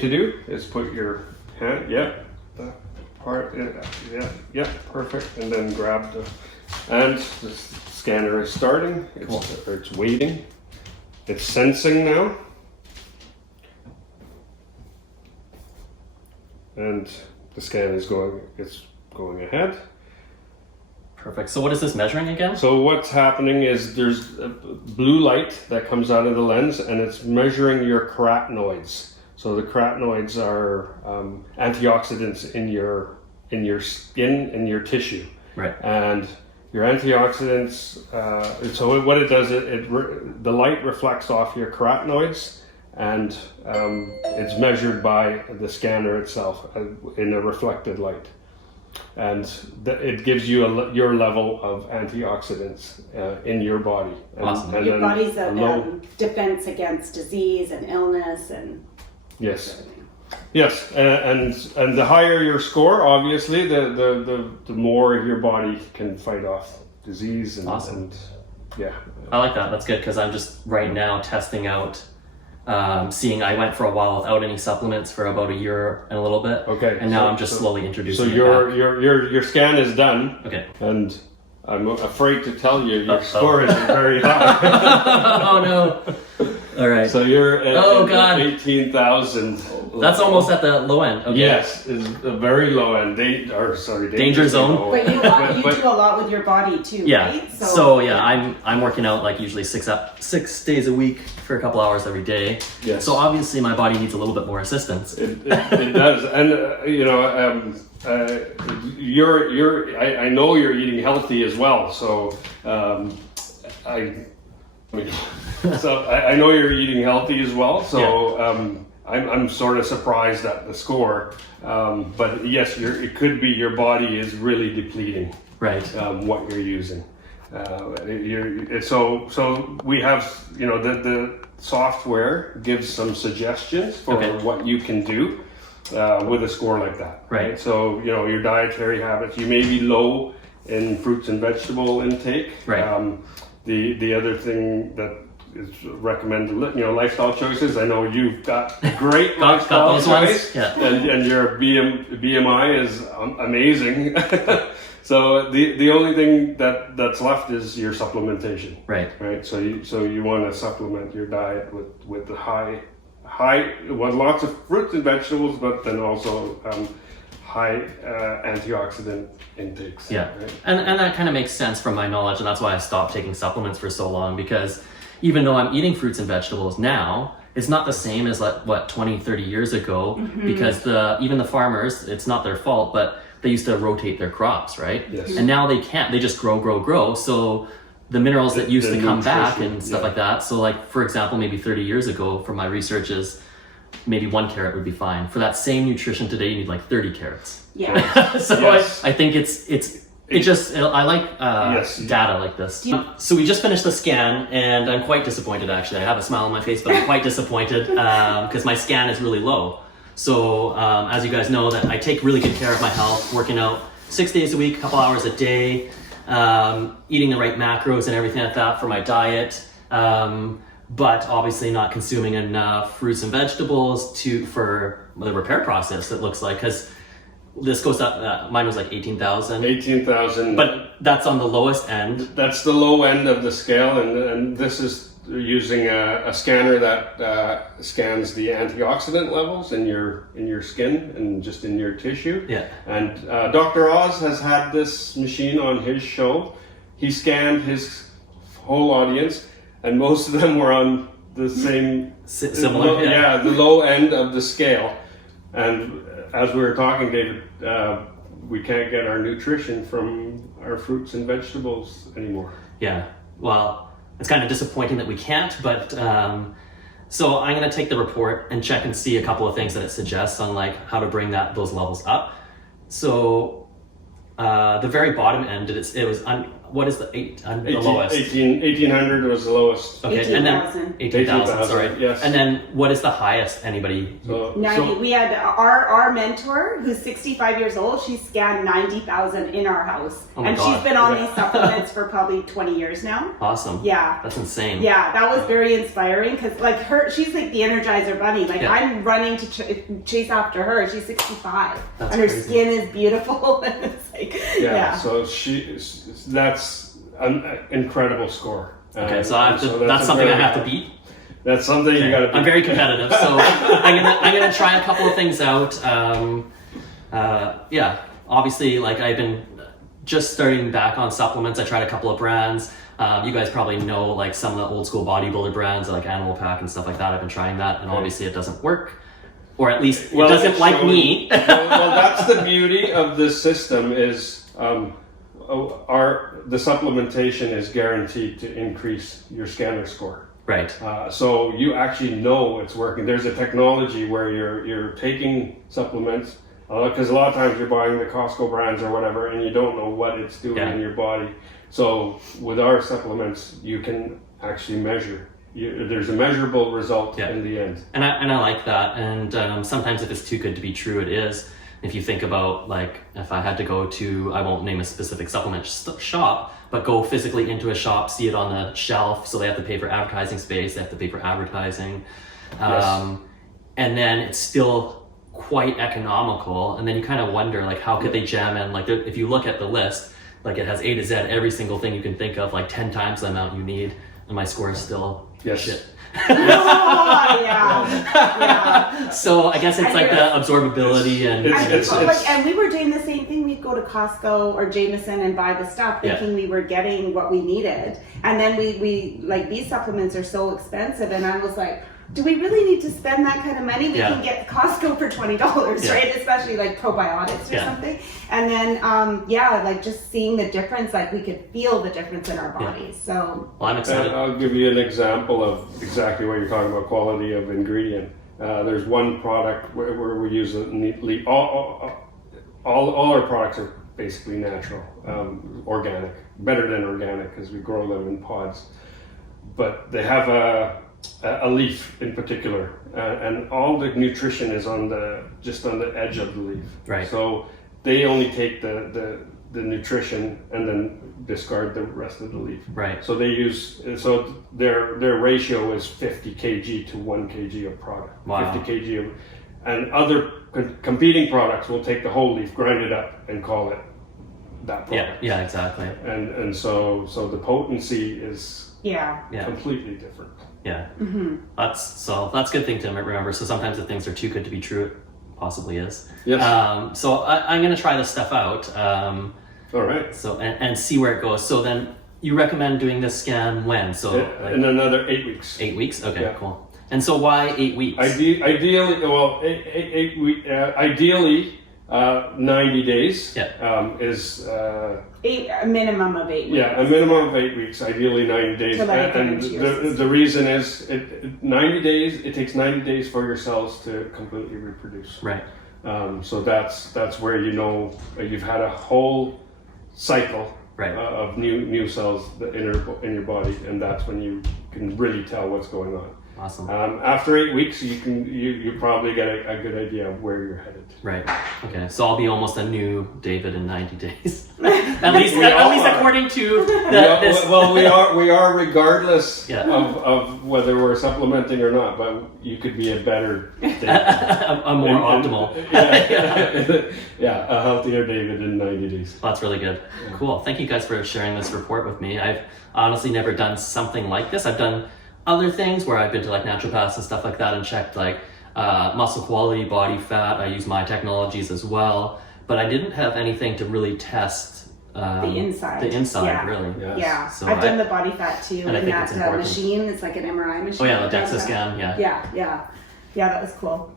to do is put your hand, that part, perfect, and then grab and the scanner is starting, it's waiting, it's sensing now, and the scan is going ahead. Perfect. So what is this measuring again? So what's happening is there's a blue light that comes out of the lens, and it's measuring your carotenoids. So the carotenoids are antioxidants in your skin, in your tissue. Right. And your antioxidants. So what it does, the light reflects off your carotenoids, and it's measured by the scanner itself in a reflected light. And it gives you your level of antioxidants in your body. Awesome. And your body's defense against disease and illness and yes, yes, and the higher your score, obviously, the more your body can fight off disease. And, awesome. And yeah, I like that. That's good because I'm just right now testing out. I went for a while without any supplements for about a year and a little bit. Okay. And now I'm just slowly introducing. So your scan is done. Okay. And I'm afraid to tell you your score isn't very high. Oh no. All right. So you're at 18,000. That's almost at the low end. Okay. Yes, is a very low end. Danger zone. But you do a lot with your body too, yeah. right? So I'm working out like usually 6 days a week for a couple hours every day. Yes. So obviously my body needs a little bit more assistance. It does, and I know you're eating healthy as well. So I know you're eating healthy as well. So I'm sort of surprised at the score. But yes, it could be your body is really depleting. Right. What you're using. So we have, the software gives some suggestions for what you can do with a score like that. Right. So, your dietary habits, you may be low in fruits and vegetable intake. Right. The other thing that is recommended, lifestyle choices. I know you've got great lifestyle choices, and your BMI is amazing. So the only thing that's left is your supplementation. Right. Right. So you want to supplement your diet with the with lots of fruits and vegetables, but then also high antioxidant intakes. Yeah. Right? And that kind of makes sense from my knowledge, and that's why I stopped taking supplements for so long, because even though I'm eating fruits and vegetables now, it's not the same as 20, 30 years ago, because even the farmers, it's not their fault, but they used to rotate their crops, right? Yes. And now they can't. They just grow. So the minerals that used to come back and stuff like that. So for example, maybe 30 years ago, from my research, is maybe 1 carrot would be fine. For that same nutrition today, you need 30 carrots. Yeah. So yes. I think I like data like this. So we just finished the scan, and I'm quite disappointed actually. I have a smile on my face, but I'm quite disappointed because my scan is really low. So as you guys know, that I take really good care of my health, working out 6 days a week, a couple hours a day, eating the right macros and everything like that for my diet, but obviously not consuming enough fruits and vegetables for the repair process, it looks like, because this goes up, mine was 18,000. 18,000. But that's on the lowest end. That's the low end of the scale, and this is using a scanner that scans the antioxidant levels in your skin and just in your tissue. Yeah. And Dr. Oz has had this machine on his show. He scanned his whole audience, and most of them were on the same similar. The low end of the scale. And as we were talking, David, we can't get our nutrition from our fruits and vegetables anymore. Yeah. Well, it's kind of disappointing that we can't, but so I'm going to take the report and check and see a couple of things that it suggests on how to bring those levels up. So the very bottom end, it was what is the lowest? 1800 was the lowest. Okay, and then 18,000. 18,000. Sorry. Yes. And then what is the highest anybody? 90. We had our mentor, who's 65 years old. She scanned 90,000 in our house, Oh my and God. she's been on these supplements for probably 20 years now. Awesome. Yeah. That's insane. Yeah, that was very inspiring because, like, she's like the Energizer Bunny. Like, Yeah. I'm running to chase after her. She's 65, That's and her crazy. skin is beautiful. And it's like, Yeah. So that's an incredible score. Okay, so that's something I have to beat. That's something you got to. I'm very competitive, so I'm gonna try a couple of things out. Yeah, obviously, like I've been just starting back on supplements. I tried a couple of brands. You guys probably know like some of the old school bodybuilder brands like Animal Pack and stuff like that. I've been trying that, and obviously it doesn't work, or at least it doesn't like me. well, that's the beauty of this system is the supplementation is guaranteed to increase your scanner score. Right. So you actually know it's working. There's a technology where you're taking supplements because a lot of times you're buying the Costco brands or whatever, and you don't know what it's doing in your body. So with our supplements, you can actually measure. There's a measurable result in the end. And I like that. And sometimes if it's too good to be true, it is. If you think about, like, if I had to go to, I won't name a specific supplement shop, but go physically into a shop, see it on the shelf, so they have to pay for advertising space, they have to pay for advertising. And then it's still quite economical. And then you kind of wonder, like, how could they jam in, like, if you look at the list, like it has A to Z, every single thing you can think of, like 10 times the amount you need, and my score is still shit. Oh, yeah. So I guess it's like the absorbability and and we were doing the same thing. We'd go to Costco or Jameson and buy the stuff, thinking we were getting what we needed, and then we like, these supplements are so expensive, and I was like, do we really need to spend that kind of money? We can get Costco for $20, right? Especially like probiotics or something. And then, like just seeing the difference, like we could feel the difference in our bodies. So, well, I'm excited. I'll give you an example of exactly what you're talking about, quality of ingredient. There's one product where we use it neatly. All our products are basically natural, organic, better than organic because we grow them in pods. But they have a leaf in particular, and all the nutrition is just on the edge of the leaf. Right. So they only take the nutrition and then discard the rest of the leaf. Right. So their ratio is 50 kg to 1 kg of product. Wow. 50 kg and other competing products will take the whole leaf, grind it up, and call it that product. Yeah, exactly. And so the potency is yeah. completely different. Yeah. Mm-hmm. That's a good thing to remember. So sometimes if things are too good to be true, it possibly is. Yes. So I'm going to try this stuff out. All right. So and see where it goes. So then you recommend doing this scan when? So in another 8 weeks. 8 weeks. Okay, cool. And so why 8 weeks? Ideally, well, 8 weeks. Ideally, 90 days. Is. A minimum of 8 weeks. Yeah, a minimum of 8 weeks, ideally 90 days. And the reason is it 90 days. It takes 90 days for your cells to completely reproduce. Right. So that's where you know you've had a whole cycle of new cells in your body, and that's when you can really tell what's going on. Awesome. After 8 weeks, you probably get a good idea of where you're headed. Right. Okay. So I'll be almost a new David in 90 days. at least according to this. Well, we are regardless of whether we're supplementing or not. But you could be a better David. a more optimal. A healthier David in 90 days. Well, that's really good. Yeah. Cool. Thank you guys for sharing this report with me. I've honestly never done something like this. I've done other things where I've been to like naturopaths and stuff like that and checked like muscle quality, body fat. I use my technologies as well, but I didn't have anything to really test the inside. Really. Yes. Yeah. So I've done the body fat too in that it's machine. It's like an MRI machine. Oh yeah, the DEXA scan. Yeah, that was cool.